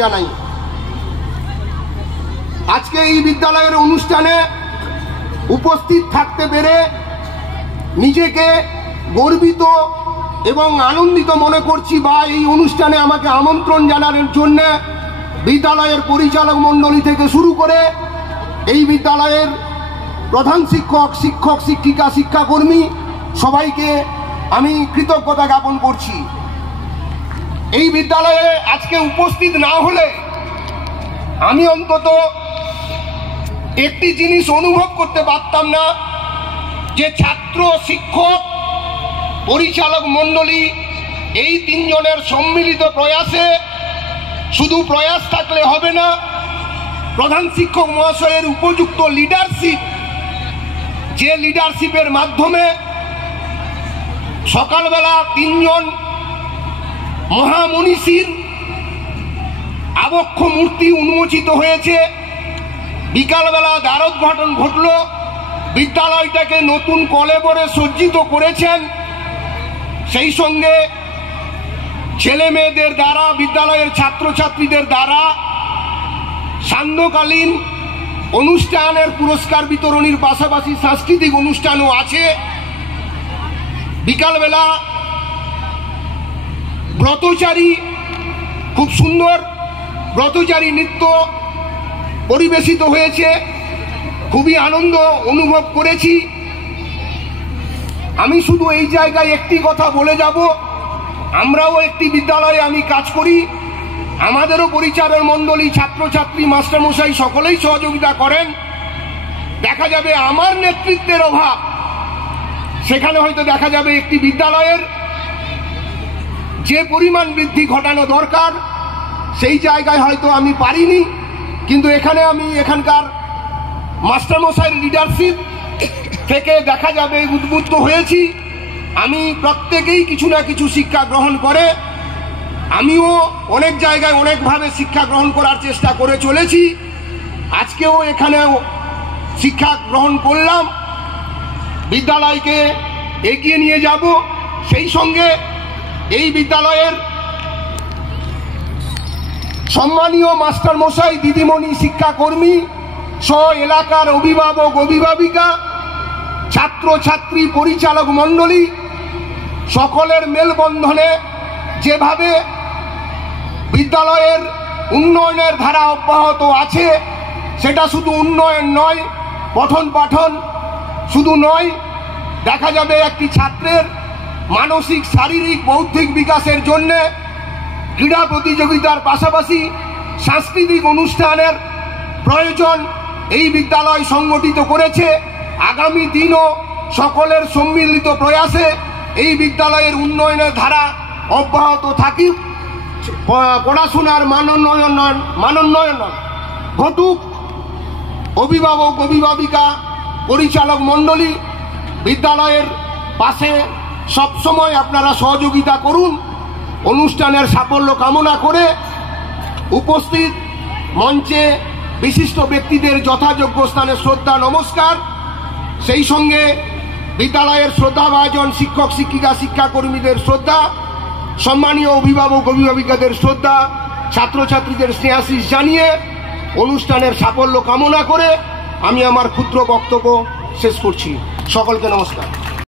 জানাই। আজকে এই বিদ্যালয়ের অনুষ্ঠানে উপস্থিত থাকতে পেরে নিজেকে গর্বিত এবং আনন্দিত মনে করছি, বা এই অনুষ্ঠানে আমাকে আমন্ত্রণ জানানোর জন্য বিদ্যালয়ের পরিচালক মণ্ডলী থেকে শুরু করে এই বিদ্যালয়ের প্রধান শিক্ষক, শিক্ষক শিক্ষিকা, শিক্ষাকর্মী সবাইকে আমি কৃতজ্ঞতা জ্ঞাপন করছি। এই বিদ্যালয়ে আজকে উপস্থিত না হলে আমি অন্তত একটি জিনিস অনুভব করতে পারতাম না, যে ছাত্র, শিক্ষক, পরিচালক মণ্ডলী এই তিনজনের সম্মিলিত প্রয়াসে শুধু প্রয়াস থাকলে হবে না, প্রধান শিক্ষক মহাশয়ের উপযুক্ত লিডারশিপ, যে লিডারশিপের মাধ্যমে সকালবেলা তিনজন মহামনীষীর আবক্ষ মূর্তি উন্মোচিত হয়েছে, বিকালবেলা দ্বারোদ্ঘাটন ঘটল, বিদ্যালয়টাকে নতুন কলেবরে সজ্জিত করেছেন, সেই সঙ্গে ছেলে মেয়েদের দ্বারা, বিদ্যালয়ের ছাত্রছাত্রীদের দ্বারা সান্ধ্যকালীন অনুষ্ঠানের পুরস্কার বিতরণীর পাশাপাশি সাংস্কৃতিক অনুষ্ঠানও আছে। বিকালবেলা ব্রতচারী, খুব সুন্দর ব্রতচারী নৃত্য পরিবেশিত হয়েছে, খুবই আনন্দ অনুভব করেছি। আমি শুধু এই জায়গায় একটি কথা বলে যাব, আমরাও একটি বিদ্যালয়ে আমি কাজ করি, আমাদেরও পরিচালক মণ্ডলী, ছাত্রছাত্রী, মাস্টারমশাই সকলেই সহযোগিতা করেন। দেখা যাবে আমার নেতৃত্বের অভাব, সেখানে হয়তো দেখা যাবে একটি বিদ্যালয়ের যে পরিমাণ বৃদ্ধি ঘটানো দরকার সেই জায়গায় হয়তো আমি পারিনি, কিন্তু এখানে আমি এখানকার মাস্টারমশাইয়ের লিডারশিপ থেকে দেখা যাবে উদ্বুদ্ধ হয়েছি। আমি প্রত্যেকেই কিছু না কিছু শিক্ষা গ্রহণ করে, আমিও অনেক জায়গায় অনেকভাবে শিক্ষা গ্রহণ করার চেষ্টা করে চলেছি। আজকেও এখানেও শিক্ষা গ্রহণ করলাম, বিদ্যালয়কে এগিয়ে নিয়ে যাব। সেই সঙ্গে এই বিদ্যালয়ের সম্মানীয় মাস্টারমশাই, দিদিমণি, শিক্ষাকর্মী সহ এলাকার অভিভাবক, অভিভাবিকা, ছাত্রছাত্রী, পরিচালক মণ্ডলী সকলের মেলবন্ধনে যেভাবে বিদ্যালয়ের উন্নয়নের ধারা অব্যাহত আছে, সেটা শুধু উন্নয়ন নয়, পঠন পাঠন শুধু নয়, দেখা যাবে একটি ছাত্রের মানসিক, শারীরিক, বৌদ্ধিক বিকাশের জন্য ক্রীড়া প্রতিযোগিতার পাশাপাশি সাংস্কৃতিক অনুষ্ঠানের প্রয়োজন এই বিদ্যালয় সংগঠিত করেছে। আগামী দিনও সকলের সম্মিলিত প্রয়াসে এই বিদ্যালয়ের উন্নয়নের ধারা অব্যাহত থাকি, পড়াশোনার মানোন্নয়ন ঘটুক। অভিভাবক, অভিভাবিকা, পরিচালক মণ্ডলী বিদ্যালয়ের পাশে সবসময় আপনারা সহযোগিতা করুন। অনুষ্ঠানের সাফল্য কামনা করে উপস্থিত মঞ্চে বিশিষ্ট ব্যক্তিদের যথাযোগ্য স্থানে শ্রদ্ধা নমস্কার, সেই সঙ্গে বিদ্যালয়ের শ্রদ্ধাভাজন শিক্ষক, শিক্ষিকা, শিক্ষাকর্মীদের শ্রদ্ধা, সম্মানীয় অভিভাবক, অভিভাবিকাদের শ্রদ্ধা, ছাত্রছাত্রীদের স্নেহাশিস জানিয়ে অনুষ্ঠানের সাফল্য কামনা করে আমি আমার ক্ষুদ্র বক্তব্য শেষ করছি। সকলকে নমস্কার।